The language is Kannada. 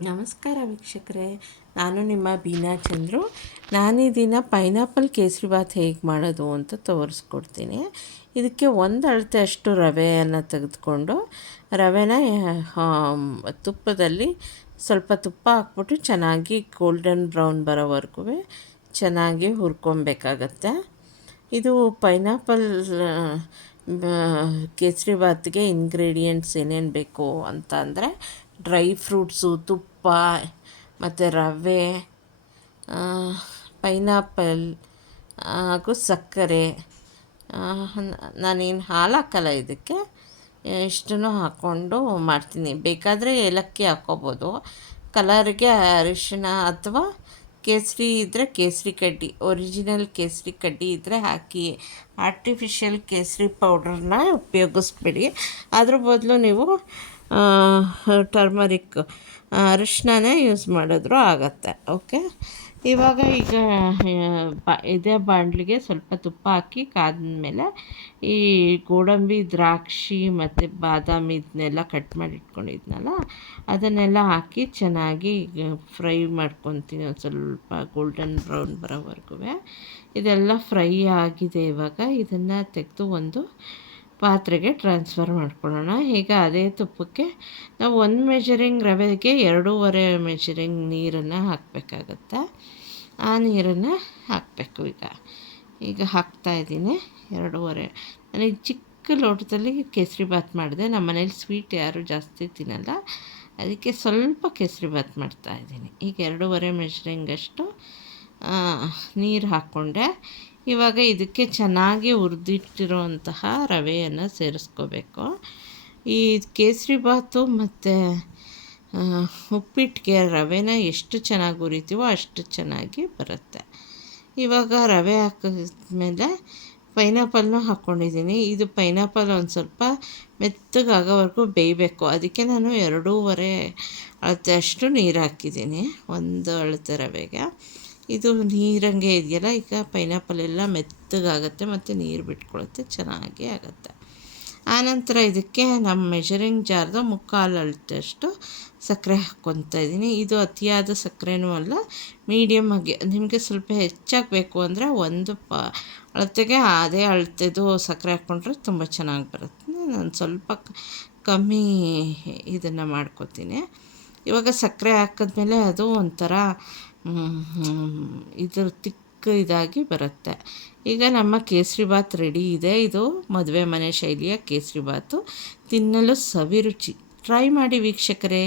ನಮಸ್ಕಾರ ವೀಕ್ಷಕರೇ, ನಾನು ನಿಮ್ಮ ಬೀನಾ ಚಂದ್ರು. ಈ ದಿನ ಪೈನಾಪಲ್ ಕೇಸರಿಬಾತ್ ಹೇಗೆ ಮಾಡೋದು ಅಂತ ತೋರಿಸ್ಕೊಡ್ತೀನಿ. ಇದಕ್ಕೆ ಒಂದು ಅಳತೆ ಅಷ್ಟು ರವೆಯನ್ನು ತೆಗೆದುಕೊಂಡು ರವೆನ ತುಪ್ಪದಲ್ಲಿ ಸ್ವಲ್ಪ ತುಪ್ಪ ಹಾಕ್ಬಿಟ್ಟು ಚೆನ್ನಾಗಿ ಗೋಲ್ಡನ್ ಬ್ರೌನ್ ಬರೋವರೆಗೂ ಚೆನ್ನಾಗಿ ಹುರ್ಕೊಬೇಕಾಗತ್ತೆ. ಇದು ಪೈನಾಪಲ್ ಕೇಸರಿಬಾತ್ಗೆ ಇಂಗ್ರೀಡಿಯೆಂಟ್ಸ್ ಏನೇನು ಬೇಕು ಅಂತ ಅಂದರೆ ಡ್ರೈ ಫ್ರೂಟ್ಸು, ತುಪ್ಪ ಮತ್ತು ರವೆ, ಪೈನಾಪಲ್ ಹಾಗೂ ಸಕ್ಕರೆ. ನಾನೇನು ಹಾಲು ಹಾಕಲ್ಲ ಇದಕ್ಕೆ, ಇಷ್ಟನ್ನು ಹಾಕ್ಕೊಂಡು ಮಾಡ್ತೀನಿ. ಬೇಕಾದರೆ ಏಲಕ್ಕಿ ಹಾಕ್ಕೋಬೋದು. ಕಲರ್ಗೆ ಅರಿಶಿಣ ಅಥವಾ ಕೇಸರಿ ಇದ್ದರೆ ಕೇಸರಿ ಕಡ್ಡಿ, ಒರಿಜಿನಲ್ ಕೇಸರಿ ಕಡ್ಡಿ ಇದ್ದರೆ ಹಾಕಿ. ಆರ್ಟಿಫಿಷಿಯಲ್ ಕೇಸರಿ ಪೌಡ್ರನ್ನ ಉಪಯೋಗಿಸ್ಬೇಡಿ. ಅದ್ರ ಬದಲು ನೀವು ಟರ್ಮರಿಕ್ ಅರಿಶಿಣನೇ ಯೂಸ್ ಮಾಡಿದ್ರೂ ಆಗುತ್ತೆ. ಓಕೆ, ಈಗ ಇದೇ ಬಾಣಲಿಗೆ ಸ್ವಲ್ಪ ತುಪ್ಪ ಹಾಕಿ ಕಾದ್ಮೇಲೆ ಈ ಗೋಡಂಬಿ, ದ್ರಾಕ್ಷಿ ಮತ್ತು ಬಾದಾಮಿ ಇದನ್ನೆಲ್ಲ ಕಟ್ ಮಾಡಿ ಇಟ್ಕೊಂಡಿದ್ನಲ್ಲ ಅದನ್ನೆಲ್ಲ ಹಾಕಿ ಚೆನ್ನಾಗಿ ಫ್ರೈ ಮಾಡ್ಕೊತೀನಿ. ಒಂದು ಸ್ವಲ್ಪ ಗೋಲ್ಡನ್ ಬ್ರೌನ್ ಬರೋವರೆಗೂ ಇದೆಲ್ಲ ಫ್ರೈ ಆಗಿದೆ. ಇವಾಗ ಇದನ್ನು ತೆಗೆದು ಒಂದು ಪಾತ್ರೆಗೆ ಟ್ರಾನ್ಸ್ಫರ್ ಮಾಡ್ಕೊಳ್ಳೋಣ. ಈಗ ಅದೇ ತುಪ್ಪಕ್ಕೆ ನಾವು 1 ಮೆಜರಿಂಗ್ ರವೆಗೆ 2.5 ಮೆಜರಿಂಗ್ ನೀರನ್ನು ಹಾಕಬೇಕಾಗತ್ತೆ. ಆ ನೀರನ್ನು ಹಾಕಬೇಕು. ಈಗ ಹಾಕ್ತಾಯಿದ್ದೀನಿ 2.5. ನನಗೆ ಚಿಕ್ಕ ಲೋಟದಲ್ಲಿ ಕೇಸರಿಬಾತ್ ಮಾಡಿದೆ. ನಮ್ಮ ಮನೇಲಿ ಸ್ವೀಟ್ ಯಾರು ಜಾಸ್ತಿ ತಿನ್ನಲ್ಲ, ಅದಕ್ಕೆ ಸ್ವಲ್ಪ ಕೇಸರಿಬಾತ್ ಮಾಡ್ತಾಯಿದ್ದೀನಿ. ಈಗ 2.5 ಮೆಜರಿಂಗಷ್ಟು ನೀರು ಹಾಕ್ಕೊಂಡೆ. ಇವಾಗ ಇದಕ್ಕೆ ಚೆನ್ನಾಗಿ ಹುರಿದಿಟ್ಟಿರುವಂತಹ ರವೆಯನ್ನು ಸೇರಿಸ್ಕೋಬೇಕು. ಈ ಕೇಸರಿಬಾತು ಮತ್ತು ಉಪ್ಪಿಟ್ಟಿಗೆ ರವೆನ ಎಷ್ಟು ಚೆನ್ನಾಗಿ ಹುರಿತೀವೋ ಅಷ್ಟು ಚೆನ್ನಾಗಿ ಬರುತ್ತೆ. ಇವಾಗ ರವೆ ಹಾಕಿದ್ಮೇಲೆ ಪೈನಾಪಲ್ನ ಹಾಕ್ಕೊಂಡಿದ್ದೀನಿ. ಇದು ಪೈನಾಪಲ್ ಒಂದು ಸ್ವಲ್ಪ ಮೆತ್ತಗಾಗೋವರೆಗೂ ಬೇಯಬೇಕು. ಅದಕ್ಕೆ ನಾನು 2.5 ಅಳತೆ ಅಷ್ಟು ನೀರು ಹಾಕಿದ್ದೀನಿ 1 ಅಳತೆ ರವೆಗೆ. ಇದು ನೀರಂಗೆ ಇದೆಯಲ್ಲ, ಈಗ ಪೈನಾಪಲ್ ಎಲ್ಲ ಮೆತ್ತಗಾಗುತ್ತೆ ಮತ್ತು ನೀರು ಬಿಟ್ಕೊಳ್ಳುತ್ತೆ, ಚೆನ್ನಾಗಿ ಆಗುತ್ತೆ. ಆನಂತರ ಇದಕ್ಕೆ ನಮ್ಮ ಮೆಜರಿಂಗ್ ಜಾರ್ದು 3/4 ಅಳತೆಯಷ್ಟು ಸಕ್ಕರೆ ಹಾಕ್ಕೊತಾ ಇದ್ದೀನಿ. ಇದು ಅತಿಯಾದ ಸಕ್ಕರೆನೂ ಅಲ್ಲ, ಮೀಡಿಯಮ್ ಆಗಿ. ನಿಮಗೆ ಸ್ವಲ್ಪ ಹೆಚ್ಚಾಗಬೇಕು ಅಂದರೆ 1 ಅಳತೆಗೆ ಅದೇ ಅಳತೆದು ಸಕ್ಕರೆ ಹಾಕ್ಕೊಂಡ್ರೆ ತುಂಬ ಚೆನ್ನಾಗಿ ಬರುತ್ತೆ. ನಾನು ಸ್ವಲ್ಪ ಕಮ್ಮಿ ಇದನ್ನು ಮಾಡ್ಕೊತೀನಿ. ಇವಾಗ ಸಕ್ಕರೆ ಹಾಕಿದ್ಮೇಲೆ ಅದು ಒಂಥರ ಇದಾಗಿ ಬರುತ್ತೆ. ಈಗ ನಮ್ಮ ಕೇಸರಿಬಾತ್ ರೆಡಿ ಇದೆ. ಇದು ಮದುವೆ ಮನೆ ಶೈಲಿಯ ಕೇಸರಿಬಾತು, ತಿನ್ನಲು ಸವಿರುಚಿ. ಟ್ರೈ ಮಾಡಿ ವೀಕ್ಷಕರೇ.